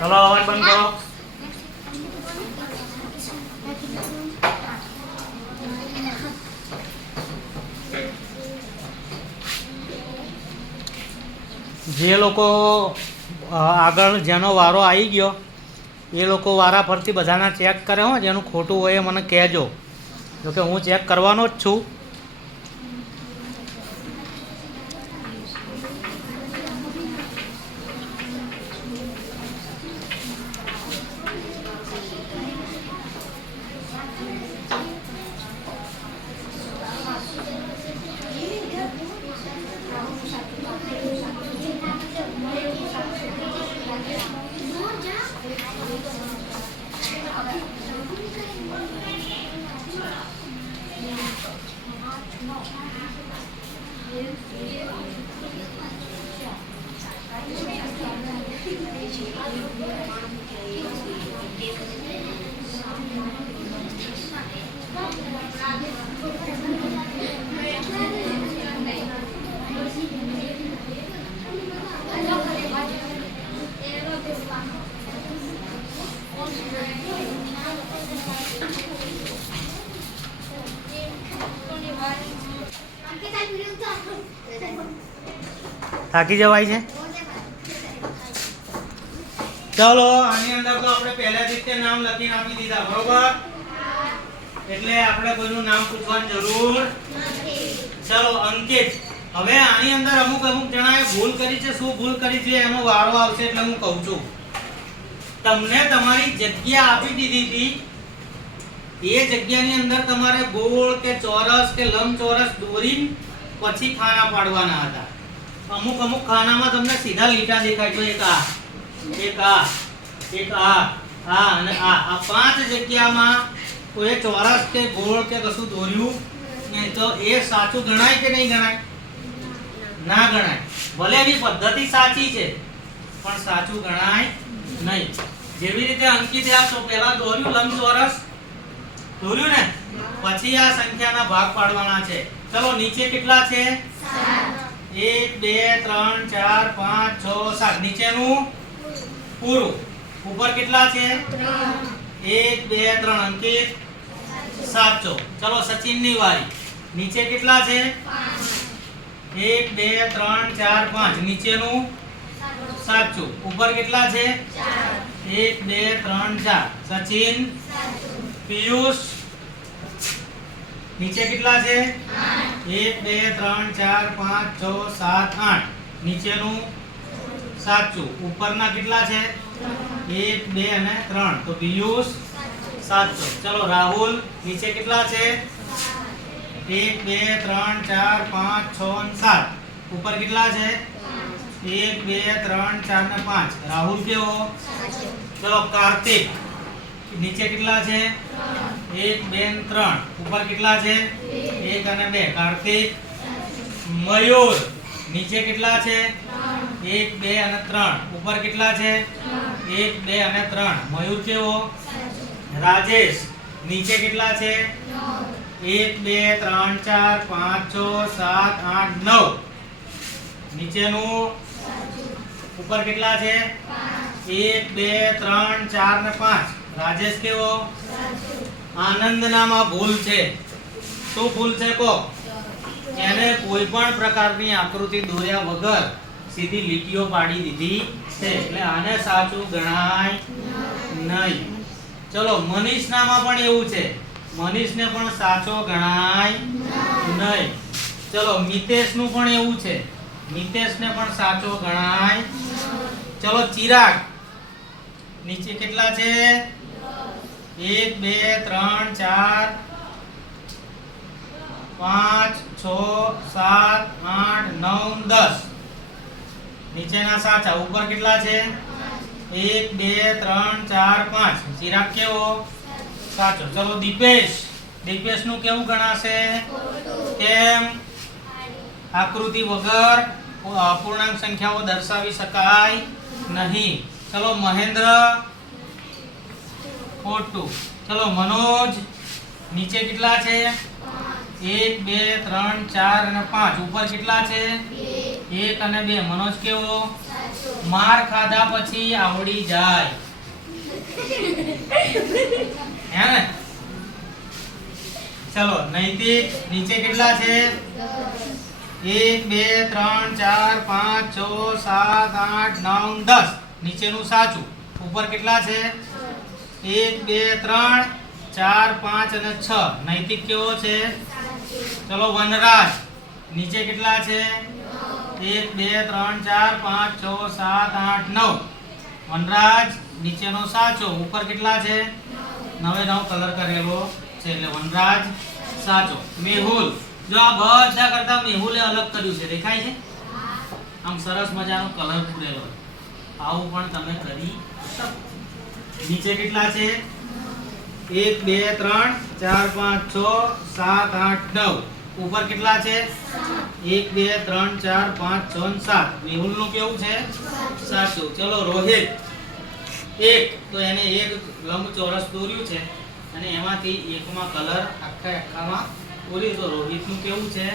चलो अवाज बंद करो। જે લોકો આગળ જેનો વારો આવી ગયો એ લોકો વારા ફરતી બધાના ચેક કરે હો, જેનું ખોટું હોય એ મને કહેજો, જોકે હું ચેક કરવાનો જ છું. થાકી જવાય છે. ચલો આની અંદર તો આપણે પહેલેથી જ નામ લખીને આપી દીધા, બરોબર? એટલે આપણે કોઈનું નામ પૂછવાની જરૂર નથી. ચલો અંકિત, હવે આની અંદર અમુક જણાએ ભૂલ કરી છે. શું ભૂલ કરી છે એનો વારો આવશે એટલે હું કહું છું. તમને તમારી જગ્યા આપી દીધી હતી, એ જગ્યાની અંદર તમારે ગોળ કે ચોરસ કે લંબચોરસ દોરી પછી ખાના પાડવાના હતા. અમુક ખાનામાં તમને સીધા લીટા દેખાય તો એક આ અને આ પાંચ જગ્યામાં કોઈ ચોરસ કે ગોળ કે કશું દોર્યું નહીં તો એ સાચું ગણાય કે નહીં ગણાય? ના ગણાય. ભલે એની પદ્ધતિ સાચી છે પણ સાચું ગણાય નહીં. જેવી રીતે અંકિત આ પહેલા દોર્યું લંબચોરસ દોર્યું ને, પછી આ સંખ્યાના ભાગ પાડવાના છે. ચલો નીચે કેટલા છે? 1 2 3 4 5 6 7. નીચેનું પૂરું. ઉપર કેટલા છે? 1 2 3. અંકિત સાચો. ચલો સચિન ની વારી. નીચે કેટલા છે? 1 2 3 4 5. નીચેનું સાચું. ઉપર કેટલા છે? 1 2 3 4 સચિન પિયુષ નીચે કેટલા છે 1 2 3 4 5 6 7 8 નીચેનું સાચું ઉપરના કેટલા છે 1 2 અને 3 તો પિયુષ સાચો ચલો રાહુલ નીચે કેટલા છે 1 2 3 4 5 6 અને 7 ઉપર કેટલા છે 1 2 3 4 ને 5 રાહુલ કેવો ચલો કાર્તિક નીચે કેટલા છે 1 2 અને 3 ઉપર કેટલા છે 1 અને 2 કાર્તિક મયુર નીચે કેટલા છે 1 2 અને 3 ઉપર કેટલા છે 1 2 અને 3 મયુર કેવો રાજેશ નીચે કેટલા છે 1 2 3 4 5 6 7 8 9 નીચેનું ઉપર કેટલા છે 1 2 3 4 ને 5 રાજેશ કેવો આનંદનામાં ભૂલ છે શું ભૂલ છે કો એને કોઈ પણ પ્રકારની આકૃતિ દોર્યા વગર સીધી લીટીઓ પાડી દીધી છે એટલે આને સાચું ગણાય નહીં ચલો મનીષનામાં પણ એવું છે મનીષને પણ સાચો ગણાય નહીં ચલો મિતેશનું પણ એવું છે મિતેશને પણ સાચો ગણાય ચલો ચિરાગ નીચે કેટલા છે 1 2 3 4 5 6 7 8 9 10 નીચેના સાચા ઉપર કેટલા છે 1 2 3 4 5 ચિરાગ કેવો સાચો ચલો દીપેશ નું કેવું ગણાશે કેમ આકૃતિ વગર અપૂર્ણાંક સંખ્યાઓ દર્શાવી શકાય નહીં ચલો મહેન્દ્ર ખોટું ચલો મનોજ નીચે કેટલા છે 1 2 3 4 અને 5 ઉપર કેટલા છે 1 અને 2 મનોજ કેવો માર ખાધા પછી આવડી જાય હે ને ચલો નૈતિક નીચે કેટલા છે 1 2 3 4 5 6 7 8 9 10 નીચેનું સાચું ઉપર કેટલા છે 1 2 3 4 5 અને 6 નૈતિક કેવો છે ચલો વનરાજ નીચે કેટલા છે 1 2 3 4 5 6 7 8 9 વનરાજ નીચેનો સાચો ઉપર કેટલા છે 9 કલર કરેલો છે એટલે વનરાજ સાચો મેહુલ જો આ બધા કરતા મેહુલે અલગ કર્યું છે દેખાય છે આમ સરસ મજાનો કલર પૂરેલો આવું પણ તમે કરી શકો નીચે કેટલા છે 1 2 3 4 5 6 7 8 9 ઉપર કેટલા છે 1 2 3 4 5 6 અને 7 મેહુલ નું કેવું છે સાચું ચલો રોહિત એક તો એને એક લંબચોરસ દોર્યું છે અને એમાંથી એકમાં કલર આખામાં પૂરી તો રોહિત નું કેવું છે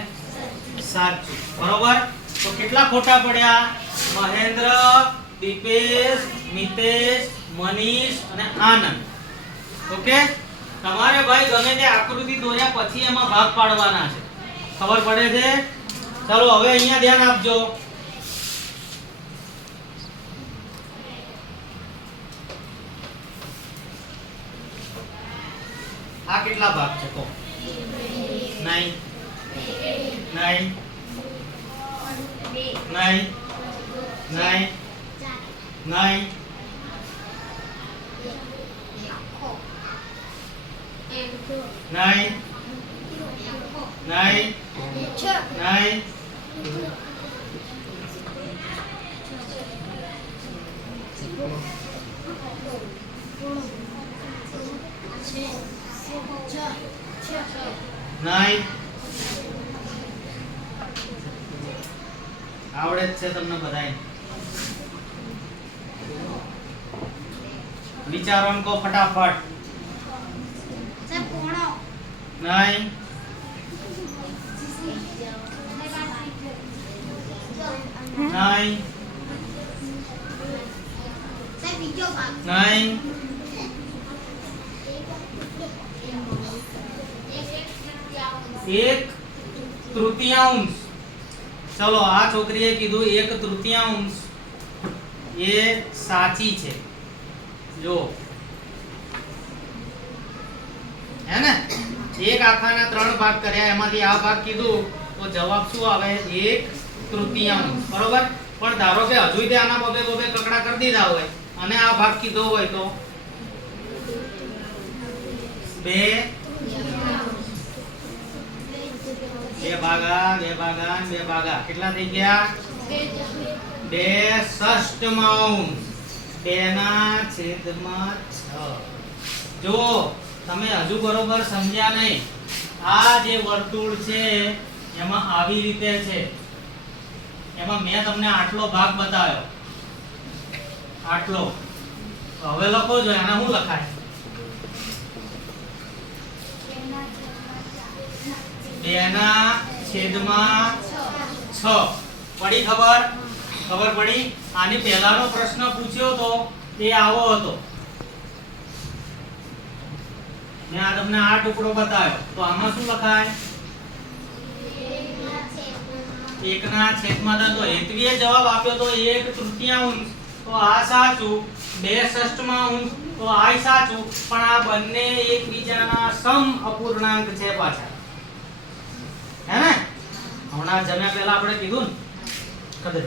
સાચું બરોબર તો કેટલા ખોટા પડ્યા મહેન્દ્ર દીપેશ મિતેશ મનીષ અને આનંદ ઓકે તમારે ભાઈ ગમે તે આકૃતિ દોર્યા પછી એમાં ભાગ પાડવાના છે ખબર પડે છે ચાલો હવે અહીંયા ધ્યાન આપજો આ કેટલા ભાગ છે તો 9 9 9 9 9 9 9 9 9 આવડે જ છે તમને બધાય વિચારો કો ફટાફટ 9 9 9 एक तृतीयांश चलो आ छोकरीए कीधुं एक तृतीयांश ये साची छे જો હે ને એક આખાના 3 ભાગ કર્યા એમાંથી આ ભાગ કીધું તો જવાબ શું આવે 1/3 બરોબર પણ ધારો કે હજુ તે આના બબે કકડા કરી દીધા હોય અને આ ભાગ કીધો હોય તો 2 ભાગા કેટલા થઈ ગયા 2/6 જો તમે હજુ બરોબર સમજ્યા નહીં આ જે વર્તુળ છે એમાં આવી રીતે છે એમાં મેં તમને આટલો ભાગ બતાવ્યો આટલો હવે લખો જો આના શું લખાય 2/6 પડી ખબર પડી આની પહેલાનો પ્રશ્ન પૂછ્યો તો એ આવો હતો મેં આ તમને આ ટુકડો બતાવ્યો તો આમાં શું લખાય 1/6 તો હેતવીએ જવાબ આપ્યો તો 1/3 તો આ સાચું 2/6 તો આ સાચું પણ આ બંને એકબીજાના સમ અપૂર્ણાંક છે પાછા હે ને હમણાં જમ્યા પહેલા આપણે કીધું ને કદે